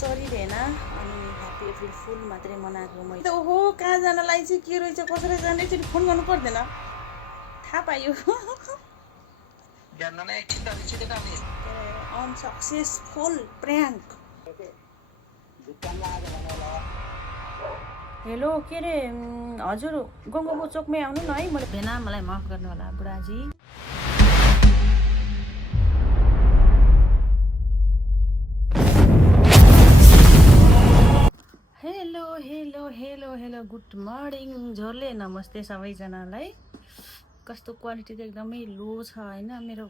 Sorry भेना अनि happy April fool मात्रै मनाएको मैले ओहो कहाँ जानलाई चाहिँ के रहेछ कसरी जाने एकचोटि फोन गर्नु पर्दैन थाहा पायो अनसक्सेसफुल प्र्याङ्क हेलो के अरे हजुर गङ्गाको चोकमै आउनु न है मैले भेना मलाई माफ गर्नु होला बुढाजी hello hello hello hello good morning झोरले नमस्ते सबैजनालाई कस्तो क्वालिटी त एकदमै लो छ हैन मेरो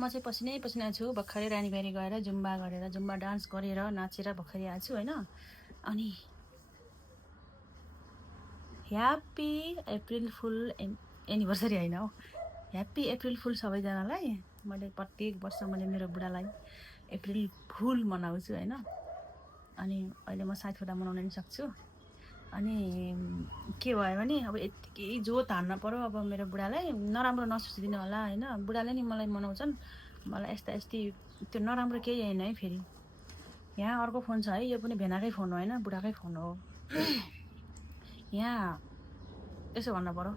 म चाहिँ पसिनै पसिना छु भर्खरै रानीबारी गएर जुम्बा गरेर जुम्बा डान्स गरेर नाचेर भर्खरै आएको छु हैन अनि ह्याप्पी एप्रिल फुल एनिभर्सरी हैन हो ह्याप्पी एप्रिल फुल सबैजनालाई मैले प्रत्येक वर्ष मैले मेरो बुढालाई एप्रिल फुल मनाउँछु हैन अनि अहिले म साथीहरुलाई मनाउन नि सक्छु अनि के भयो भने अब यतिकै जोत हान्न पर्यो अब मेरो बुढालाई नराम्रो नसोचिदिनु होला हैन बुढाले नि मलाई मनाउँछन् मलाई यस्ता त्यो नराम्रो केही हैन है फेरि यहाँ अर्को फोन छ है यो पनि भेनाकै फोन हो हैन बुढाकै फोन हो यहाँ यसो भन्न पर्यो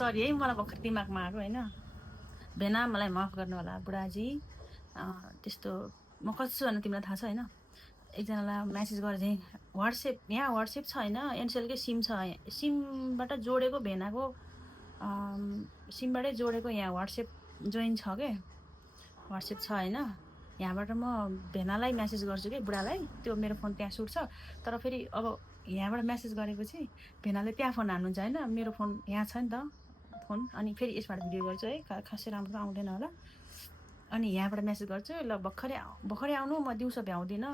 सरी है मलाई भर्खर दिमागमा आएको हैन भेना मलाई माफ गर्नु होला बुढाजी त्यस्तो म कस्तो छु भने तिमीलाई थाहा छ हैन एकजनालाई मेसेज गरे चाहिँ यहाँ व्हाट्सएप छ हैन एनसेलकै सिम छ सिमबाट जोडेको भेनाको सिमबाटै जोडेको यहाँ व्हाट्सएप जोइन छ के व्हाट्सएप छ हैन यहाँबाट म भेनालाई मेसेज गर्छु के बुढालाई त्यो मेरो फोन त्यहाँ सुट छ तर फेरि अब यहाँबाट मेसेज गरेपछि भेनाले त्यहाँ फोन हान्नुहुन्छ हैन मेरो फोन यहाँ छ नि त फोन अनि फेरि यसबाट भिडियो गर्छु है खासै राम्रो त आउँदैन होला अनि यहाँबाट मेसेज गर्छु ल भर्खरै आउनु म दिउँसो भ्याउँदिनँ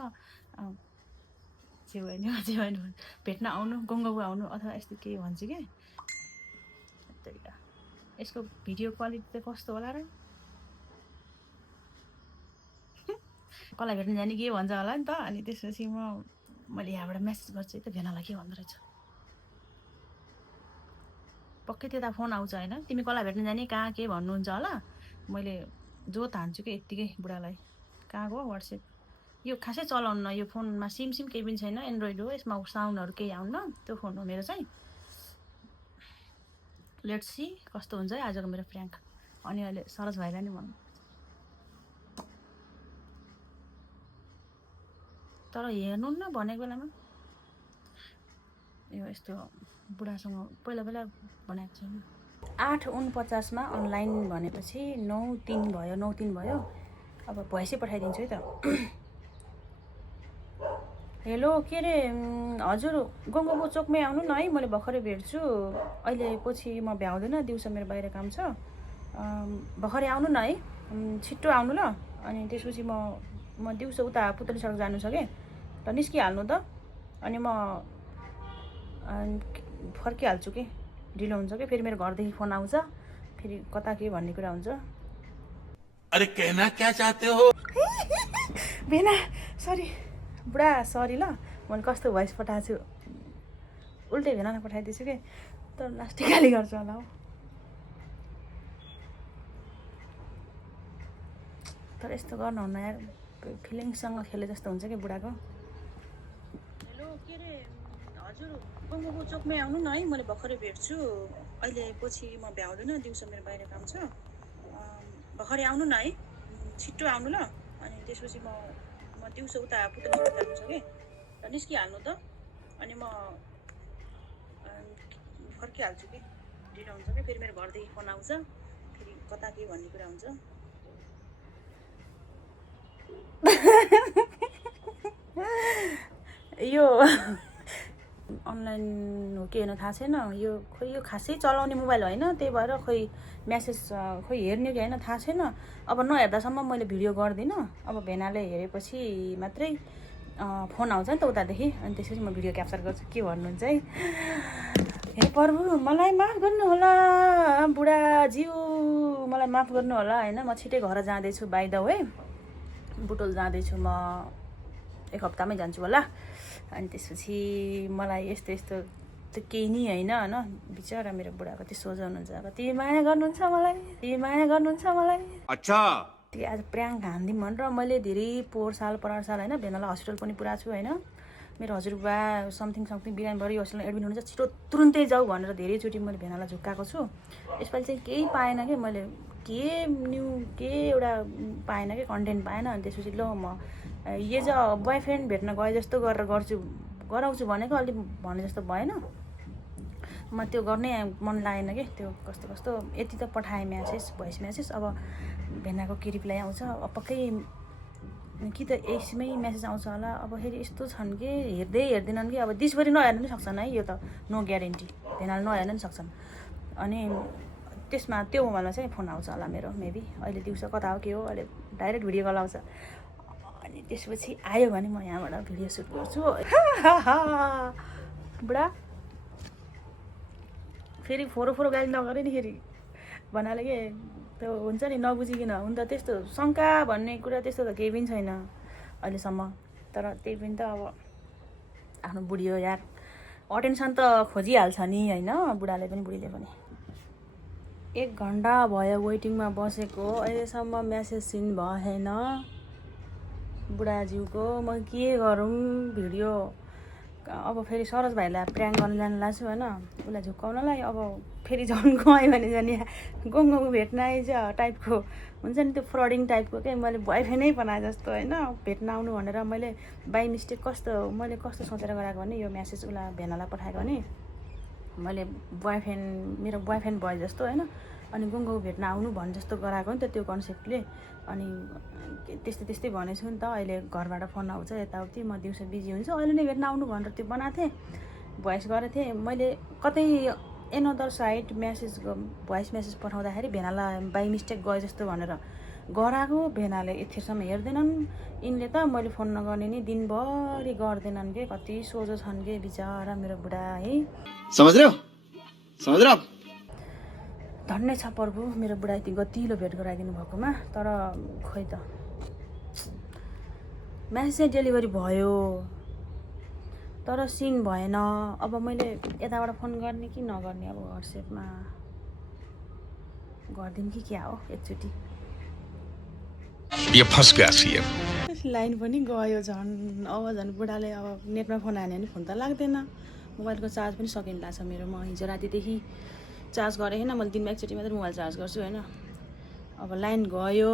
जे होइन भेट्न आउनु गङ्गाबु आउनु अथवा यस्तो केही भन्छु कि यसको भिडियो क्वालिटी त कस्तो होला र कसलाई भेट्न जाने के भन्छ होला नि त अनि त्यसपछि मैले यहाँबाट मेसेज गर्छु त भेनालाई के भन्दो रहेछ पक्कै त्यता फोन आउँछ होइन तिमी कसलाई भेट्न जाने कहाँ के भन्नुहुन्छ होला मैले जोत हान्छु कि यत्तिकै बुढालाई कहाँ गयो व्हाट्सएप यो खासै चलाउनु यो फोनमा सिम केही पनि छैन एन्ड्रोइड हो यसमा साउन्डहरू केही आउन्न त्यो फोन हो मेरो चाहिँ लेट्स सी कस्तो हुन्छ है आजको मेरो प्र्याङ्क अनि अहिले सरज भाइलाई नि भन्नु तर हेर्नु न भनेको बेलामा यो यस्तो बुढासँग पहिला भनेको छैन 8:49 अनलाइन भनेपछि 9:03 भयो अब भोइसै पठाइदिन्छु है त हेलो के अरे हजुर गङ्गाको चोकमै आउनु न है मैले भर्खरै भेट्छु अहिले पछि म भ्याउँदिनँ दिउँसो मेरो बाहिर काम छ भर्खरै आउनु न है छिट्टो आउनु ल अनि त्यसपछि म दिउँसो उता पुतली सडक जानु छ के त निस्किहाल्नु त अनि म फर्किहाल्छु कि ढिलो हुन्छ कि फेरि मेरो घरदेखि फोन आउँछ फेरि कता के भन्ने कुरा हुन्छ अरे कहना क्या चाहते हो भेना सरी बुढा सरी ल मैले कस्तो भोइस पठाएको छु उल्टै भेनालाई पठाइदिन्छु कि तर लास्ट गाली गर्छु होला हो तर यस्तो गर्नुहुन्न यार फिलिङ्ससँग खेले जस्तो हुन्छ कि बुढाको हेलो के अरे हजुर गङ्गाको चोकमै आउनु न है मैले भर्खरै भेट्छु अहिले पछि म भ्याउँदिनँ दिउँसो मेरो बाहिर काम छ भर्खरै आउनु न है छिट्टो आउनु ल अनि त्यसपछि म दिउँसो उता पुतली सडक जानु छ कि त निस्किहाल्नु त अनि म फर्किहाल्छु कि ढिलो हुन्छ कि फेरि मेरो घरदेखि फोन आउँछ फेरि कता के भन्ने कुरा हुन्छ यो अनलाइन हो कि होइन थाहा छैन यो खोइ यो खासै चलाउने मोबाइल होइन त्यही भएर खोइ मेसेज खोइ हेर्ने कि होइन थाहा छैन अब नहेर्दासम्म मैले भिडियो गर्दिनँ अब भेनाले हेरेपछि मात्रै फोन आउँछ नि त उतादेखि अनि त्यसपछि म भिडियो क्याप्चर गर्छु के भन्नुहुन्छ है हे प्रभु मलाई माफ गर्नु होला बुढाज्यू मलाई माफ गर्नु होला होइन म छिटै घर जाँदैछु बाइ द वे बुटोल जाँदैछु म एक हप्तामै जान्छु होला अनि त्यसपछि मलाई यस्तो त केही नि हैन हैन बिचारा मेरो बुढा कति सोझो हुनुहुन्छ कति माया गर्नुहुन्छ मलाई अच्छा त्यो आज प्र्याङ्क हान्दिउँ भनेर मैले धेरै पोहोर साल होइन भेनालाई हस्पिटल पनि पुऱ्याएको छु होइन। मेरो हजुरबा समथिङ बिरामी भएर हस्पिटलमा एडमिट हुनुहुन्छ, छिटो तुरुन्तै जाऊ भनेर धेरैचोटि मैले भेनालाई झुक्काएको छु। यसपालि चाहिँ केही पाएन कि मैले के एउटा पाएन कि कन्टेन्ट पाएन। अनि त्यसपछि ल म यो चाहिँ बोयफ्रेन्ड भेट्न गए जस्तो गरेर गराउँछु भनेको अलिक भने जस्तो भएन। म त्यो गर्नै मन लागेन कि त्यो कस्तो यति त पठाएँ भोइस मेसेज। अब भेनाको के रिप्लाई आउँछ, अब पक्कै कि त यसमै मेसेज आउँछ होला। अब फेरि यस्तो छन् कि हेर्दैनन् कि अब दिसभरि नहेर्न पनि सक्छन् है, यो त नो ग्यारेन्टी, भेनाले नहेर्न पनि सक्छन्। अनि त्यसमा त्यो मोबाइलमा चाहिँ फोन आउँछ होला मेरो, मेबी अहिले दिउँसो कता हो के हो, अहिले डाइरेक्ट भिडियो कल आउँछ। अनि त्यसपछि आयो भने म यहाँबाट भिडियो सुट गर्छु। बुढा फेरि फोरो गाली नगरे नि फेरि भन्नाले के त्यो हुन्छ नि नबुझिकन। हुन त त्यस्तो शङ्का भन्ने कुरा त्यस्तो त केही पनि छैन अहिलेसम्म। तर त्यही पनि त अब आफ्नो बुढी हो यार, अटेन्सन त खोजिहाल्छ नि होइन, बुढाले पनि बुढीले पनि। 1 घन्टा भयो वेटिङमा बसेको, अहिलेसम्म मेसेज सिन भएन बुढाज्यूको। म के गरौँ भिडियो। अब फेरि सरोज भाइलाई प्र्याङ्क गर्न जानु लाग्छु होइन, उसलाई झुक्काउनलाई। अब फेरि झन् गएँ भने झन् यहाँ गङ्गाको भेट्न आइज टाइपको हुन्छ नि, त्यो फ्रडिङ टाइपको के। मैले बोयफ्रेन्डै बनाएँ जस्तो होइन, भेट्न आउनु भनेर मैले बाई मिस्टेक मैले कस्तो सोचेर गराएको भने यो मेसेज उसलाई भेनालाई पठाएको भने मैले मेरो बोयफ्रेन्ड भयो जस्तो होइन, अनि गङ्गाको भेट्न आउनु भने जस्तो गराएको नि त त्यो कन्सेप्टले। अनि त्यस्तै भनेछु नि त। अहिले घरबाट फोन आउँछ यताउति, म दिउँसो बिजी हुन्छु, अहिले नै भेट्न आउनु भनेर त्यो बनाएको थिएँ, भोइस गरेको थिएँ मैले। कतै एनदर साइड भोइस मेसेज पठाउँदाखेरि भेनालाई बाई मिस्टेक गए जस्तो भनेर गराएको। भेनाले यतिसम्म हेर्दैनन् यिनले त, मैले फोन नगर्ने नि दिनभरि गर्दैनन् के। कति सोझो छन् कि बिचरा मेरो बुढा है, समझ रहे हो? धन्य छ प्रभु मेरो बुढा यति गतिलो भेट गराइदिनु भएकोमा। तर खोइ त मेसेज डेलिभरी भयो तर सिन भएन। अब मैले यताबाट फोन गर्ने कि नगर्ने, अब वाट्सएपमा गरिदिउँ कि क्या हो एकचोटि। ये फंस गया सीएम। लाइन पनि गयो झन्। अब झन् बुढाले अब नेटमा फोन हान्यो भने फोन त लाग्दैन। मोबाइलको चार्ज पनि सकिन लाग्छ मेरो। म हिजो रातिदेखि चार्ज गरेँ होइन, मैले दिनमा एकचोटि मात्रै मोबाइल चार्ज गर्छु होइन। अब लाइन गयो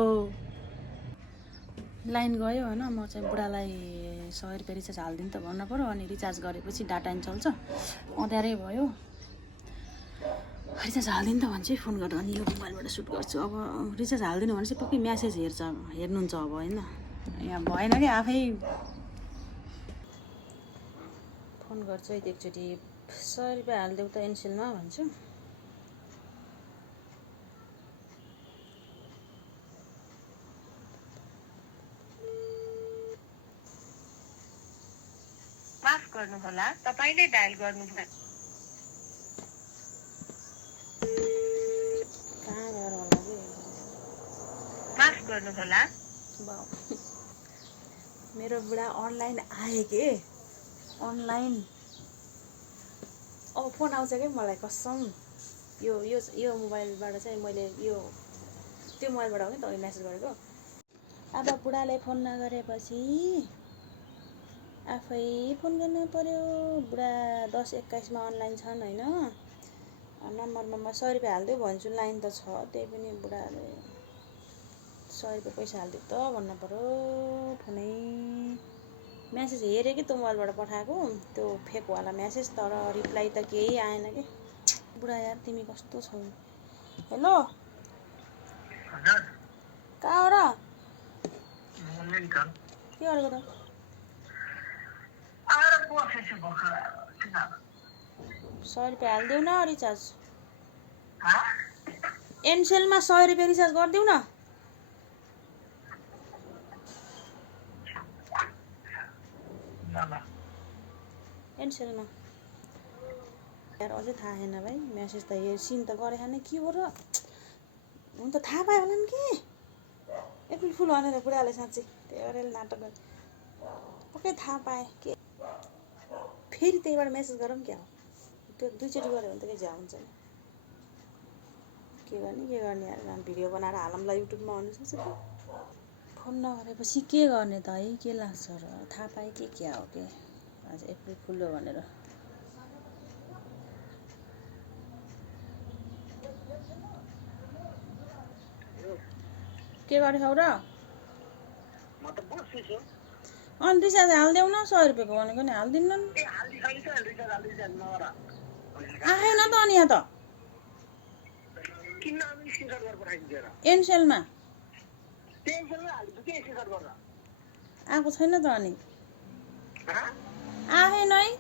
होइन। म चाहिँ बुढालाई 100 रुपियाँ रिचार्ज हालिदिनु त भन्नु पऱ्यो। अनि रिचार्ज गरेपछि डाटा नि चल्छ, अँध्यारै भयो। रिचार्ज हालिदिनु त भन्छु फोन गर्दा, अनि यो मोबाइलबाट सुट गर्छु। अब रिचार्ज हालिदिनु भने चाहिँ पक्कै म्यासेज हेर्नुहुन्छ अब होइन। यहाँ भएन कि आफै फोन गर्छु है एकचोटि। 100 रुपियाँ हालिदेऊ त एनसेलमा भन्छु। माफ गर्नुहोला, तपाईले डायल गर्नुभयो। कहाँ गएर होला कि। माफ गर्नुहोला। मेरो बुढा अनलाइन आए के, अनलाइन। अब फोन आउँछ क्या मलाई कसम। यो मोबाइलबाट चाहिँ मैले त्यो मोबाइलबाट हो नि त मेसेज गरेको। अब बुढाले फोन नगरेपछि आफै फोन गर्नु पर्यो। बुढा 10:21मा अनलाइन छन् होइन। नम्बरमा म 100 रुपियाँ हालिदेऊ भन्छु, लाइन त छ, त्यही पनि बुढाले 100 रुपियाँ पैसा हालिदिऊ त भन्नु पऱ्यो। फोनै मेसेज हेरेँ कि त्यो मोबाइलबाट पठाएको त्यो फेकवाला मेसेज, तर रिप्लाई त केही आएन कि। बुढा यार तिमी कस्तो छौ। हेलो कहाँ हो र? के गरेको त? 100 रुपियाँ हालिदेऊ न रिचार्ज। एनसेलमा 100 रुपियाँ रिचार्ज गरिदेऊ न। एनसेलमा यार अझै थाहा छैन भाइ। मेसेज त सिन त गरेको छैन, के हो र। हुन त थाहा पायो होला नि के, एप्रिल फुल भनेर बुढाले साँच्चै त्यही नाटक गरे। पक्कै थाहा पाएँ के, फेरि त्यहीबाट मेसेज गरौँ क्या हो। त्यो 2 चोटि गऱ्यो भने त के झ्या हुन्छ नि। के गर्ने यार, भिडियो बनाएर हालौँला युट्युबमा भन्नु सक्छ। फोन नगरेपछि के गर्ने त है, के लाग्छ र? थाहा पाएँ कि क्या हो के आज एप्रिल फुल हो भनेर। के गरेछौ र? अनि रिचार्ज हालिदेऊ न, 100 रुपियाँको भनेको नि हालिदिन्न नि। आएन त अनि यहाँ त एनसेलमा आएको छैन त अनि आएन है।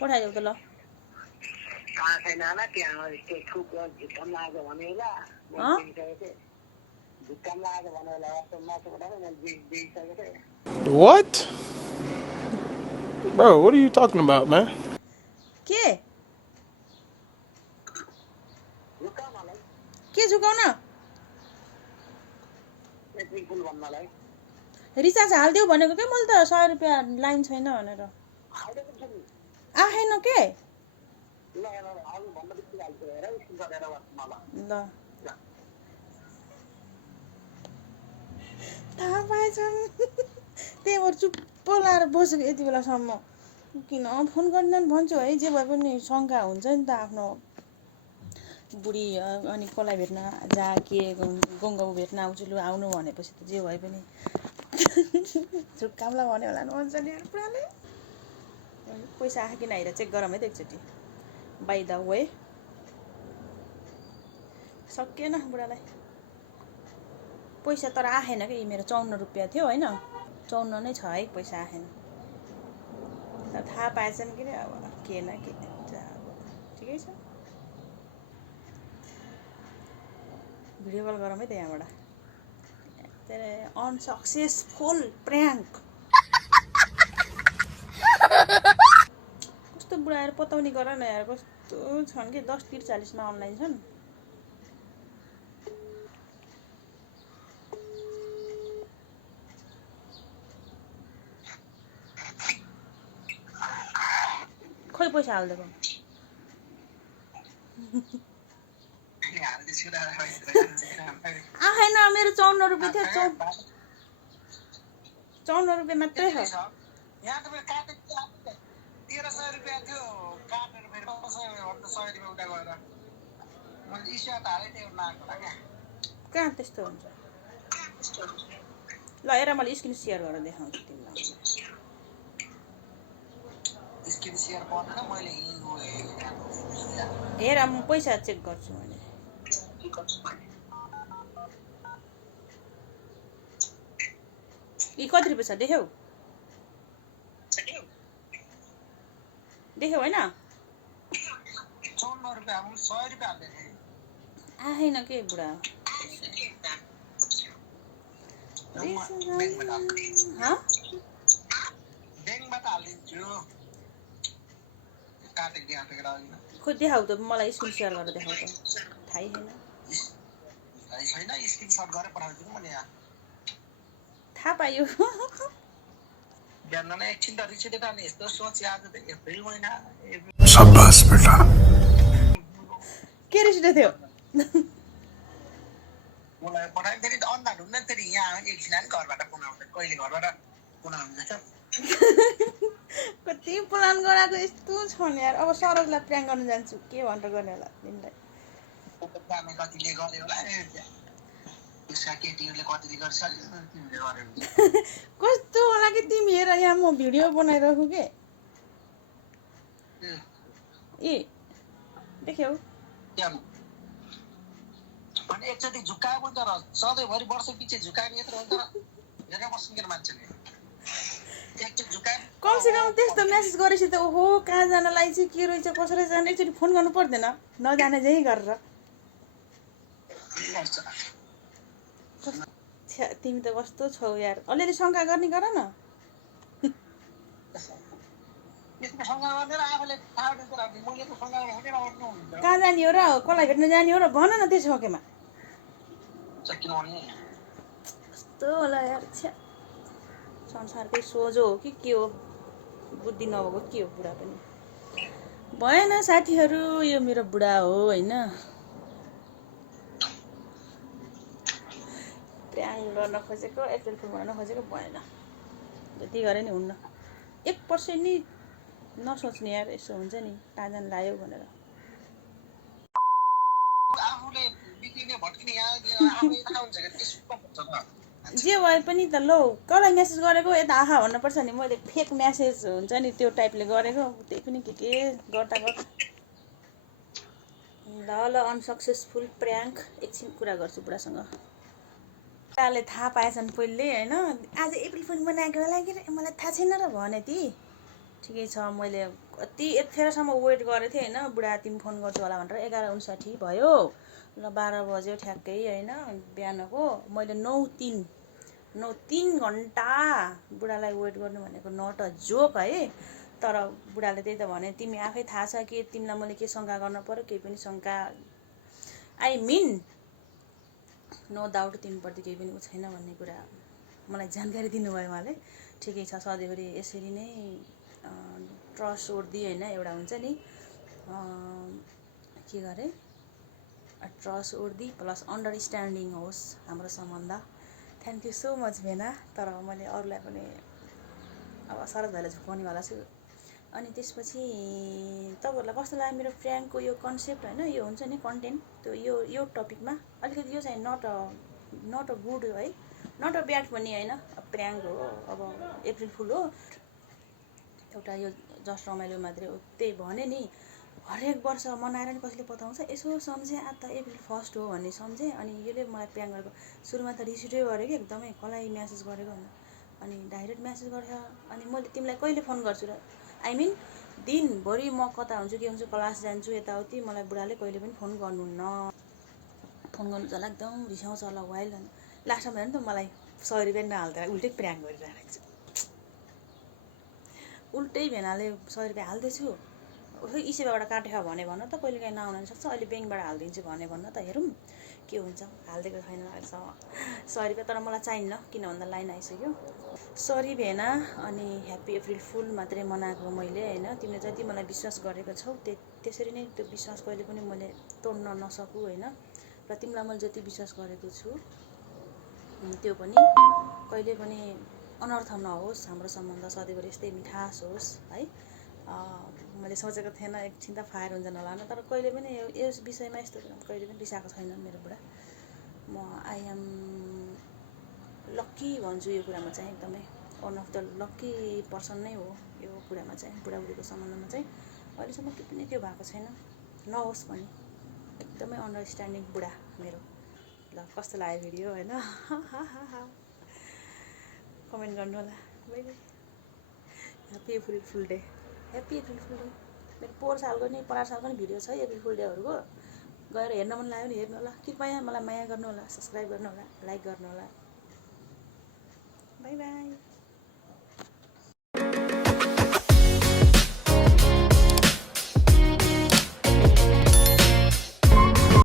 पठाइदेऊ त ल। What? Bro, what are you talking about, man? के झुकाउन? रिचार्ज हालिदेऊ भनेको के मैले त 100 रुपियाँ लाइन छैन भनेर। आएन के? ल थाहा पाएछन्। त्यही भएर चुप्प लाएर बसेको यति बेलासम्म। किन फोन गर्दैन भन्छु है, जे भए पनि शङ्का हुन्छ नि त आफ्नो बुढी। अनि कसलाई भेट्न जा, के गङ्गाउ भेट्न आउँछु लु आउनु भनेपछि त जे भए पनि झुक्कामला भन्यो होला नि भन्छ नि पुराले। पैसा आयो कि नआएर चेक गरौँ है त एकचोटि। बाई द वे सकिएन बुढालाई पैसा, तर आएन कि मेरो 54 रुपियाँ थियो होइन, 54 नै छ है, पैसा आएन। थाहा पाएछन् कि अब के न के ठिकै छ। भिडियो कल गरौँ है त यहाँबाट। तेरे अनसक्सेसफुल प्र्याङ्क। कस्तो बुढाएर पताउनी गर न यार, कस्तो छन् कि 10:43 अनलाइन छन्। खोइ पैसा हालिदिएको आएन। मेरो 54 रुपियाँ थियो, 54 रुपियाँ मात्रै छ। कहाँ त्यस्तो हुन्छ? ल हेर, मैले स्क्रिन सेयर गरेर देखाउँछु तिमीलाई। हेर म पैसा चेक गर्छु मैले। यी कति रुपियाँ छ देख्यौ? देख्यौ होइन? 54 रुपियाँ 100 रुपियाँ हाल्दै आएन के बुढा। खोइ देखाउ त मलाई, स्क्रिन सेयर गरेर देखाउ त। थाहै छैन। स्क्रिनशट गरेर पठाउँछु नि मैले यहाँ। थाहा पायो। बिहान नै एकछिन त रिसेटे त अनि यस्तो सोचे आज त एप्रिल महिना। शाबाश बेटा। के रिसेटे थियो? मलाई पठायो फेरि अन्धा ढुन्दै फेरि यहाँ एकछिन नि घरबाट फोन आउँछ। कहिले घरबाट फोन आउँछ? कति प्लान गराएको यस्तो छ नि यार। अब सरोजलाई प्र्याङ्क गर्न जान्छु, के भनेर गर्ने होला तिमीलाई? कतिले गर्यो होला केटीहरूले कतिले गर्छ तिमीले गर्यो। कस्तो होला कि तिमी हेर, यहाँ म भिडियो बनाइरहेको के। ए देख्यौ? अनि एकचोटि झुक्कायो पनि तर सधैँभरि वर्ष पछि झुकायो नि यत्रो हुन्छ र हेरेर बस्नु के मान्छेले। एकचोटि झुकायो कमसेकम त्यस्तो मेसेज गरेपछि त ओहो कहाँ जानलाई चाहिँ के रहेछ कसो रहेछ एकचोटि फोन गर्नु पर्दैन? नजाने चाहिँ गरेर। तिमी त कस्तो छौ यार। अलिअलि शङ्का गर्ने गर न। कहाँ जाने हो र? कसलाई भेट्न जाने हो र? भन न त्यसो हकेमा। कस्तो होला यार। संसारकै सोझो हो कि के हो? बुद्धि नभएको के हो बुढा पनि। भएन साथीहरू, यो मेरो बुढा हो होइन। प्र्याङ गर्न खोजेको, एप्रिल फुल बनाउन खोजेको भएन। जति गरे नि हुन्न। 1% नि नसोच्ने यार, यसो हुन्छ नि ताजन लायो भनेर। आफूले बिग्रिने भट्किने यहाँ आफूले थाहा हुन्छ कि त्यसको हुन्छ त जे भए पनि त लौ कसलाई मेसेज गरेको यता आहा भन्नुपर्छ नि। मैले फेक मेसेज हुन्छ नि त्यो टाइपले गरेको, त्यही पनि के गर्दा गर्दा। ल अनसक्सेसफुल प्र्याङ्क। एकछिन कुरा गर्छु बुढासँग। बुढाले थाहा पाएछन् पहिले होइन, आज एप्रिल फुल बनाएको होला कि मलाई थाहा छैन र भने ती। ठिकै छ, मैले कति यतिखेरसम्म वेट गरेको थिएँ होइन, बुढा तिमी फोन गर्छु होला भनेर। 11:59 भयो, ल 12 बज्यो ठ्याक्कै होइन बिहानको। मैले 9:03 घन्टा बुढालाई वेट गर्नु भनेको नट अ जोक है। तर बुढाले त्यही त भने, तिमी आफै थाहा छ कि तिमीलाई मैले के शङ्का गर्न पर्यो, केही पनि शङ्का आई मिन नो डाउट तिमीप्रति केही पनि छैन भन्ने कुरा मलाई जानकारी दिनुभयो उहाँले। ठिकै छ, सधैँभरि यसरी नै ट्रस्ट ओर्दी होइन, एउटा हुन्छ नि के गरे ट्रस्ट ओर्दी प्लस अन्डरस्ट्यान्डिङ होस् हाम्रो सम्बन्ध। थ्याङ्क यू सो मच भेना। तर मैले अरूलाई पनि अब सरद भाइलाई झुकाउनेवाला छु। अनि त्यसपछि तपाईँहरूलाई कस्तो लाग्यो मेरो प्र्याङ्कको यो कन्सेप्ट होइन, यो हुन्छ नि कन्टेन्ट, त्यो यो टपिकमा अलिकति यो चाहिँ नट अ गुड है, नट अ ब्याड पनि होइन, प्र्याङ्क हो, अब एप्रिल फुल हो एउटा, यो जस्ट रमाइलो मात्रै हो। त्यही भने नि हरेक वर्ष मनाएर नि कसैले बताउँछ, यसो सम्झेँ आज त एप्रिल 1 हो भन्ने सम्झेँ। अनि यसले मलाई प्र्याङ्क गरेको सुरुमा त रिसिटै गरेँ कि एकदमै, कसलाई म्यासेज गरेको होइन, अनि डाइरेक्ट म्यासेज गरेर अनि मैले तिमीलाई कहिले फोन गर्छु र आई मिन दिनभरि म कता हुन्छु के हुन्छु, क्लास जान्छु यताउति, मलाई बुढाले कहिले पनि फोन गर्नुहुन्न। फोन गर्नु चाहिँ एकदम रिसाउँछ होला वाइल। अनि लास्टमा हेर्नु त मलाई 100 रुपियाँ नहाल्दा उल्टै प्र्याङ्क गरिरहेको छु। उल्टै भेनाले 100 रुपियाँ हाल्दैछु, खै इसेबाट काटेको भने भन त, कहिले काहीँ नआउन सक्छ, अहिले ब्याङ्कबाट हालिदिन्छु भने भन्न त, हेरौँ के हुन्छ। हालिदिएको छैन अहिलेसम्म 100 रुपियाँ, तर मलाई चाहिन्न किन भन्दा लाइन आइसक्यो। सरी भेना। अनि ह्याप्पी एप्रिल फुल मात्रै मनाएको मैले होइन, तिमीले जति मलाई विश्वास गरेको छौ त्यसरी नै त्यो विश्वास कहिले पनि मैले तोड्न नसकु होइन। र तिमीलाई मैले जति विश्वास गरेको छु त्यो पनि कहिले पनि अनर्थ नहोस्, हाम्रो सम्बन्ध सधैँभरि यस्तै मिठास होस् है। मैले सोचेको थिएन एकछिन त फायर हुन्छ होला, तर कहिले पनि यस विषयमा यस्तो कहिले पनि रिसाएको छैन मेरो बुढा। म आई एम लक्की भन्छु यो कुरामा चाहिँ, एकदमै one of the lucky person नै हो यो कुरामा चाहिँ। बुढाबुढीको सम्बन्धमा चाहिँ अहिलेसम्म के पनि त्यो भएको छैन, नहोस् पनि। एकदमै अन्डरस्ट्यान्डिङ बुढा मेरो। ल कस्तो लाग्यो भिडियो होइन, कमेन्ट गर्नु होला। By by. Happy April fool day. Happy April fool day. मेरो 4 सालको नि 4 सालको नि भिडियो छ एप्रिल फुल डेहरूको, गएर हेर्न मन लाग्यो भने हेर्नु होला। कृपया मलाई माया गर्नु होला, सब्सक्राइब गर्नु होला, लाइक गर्नु होला। By by.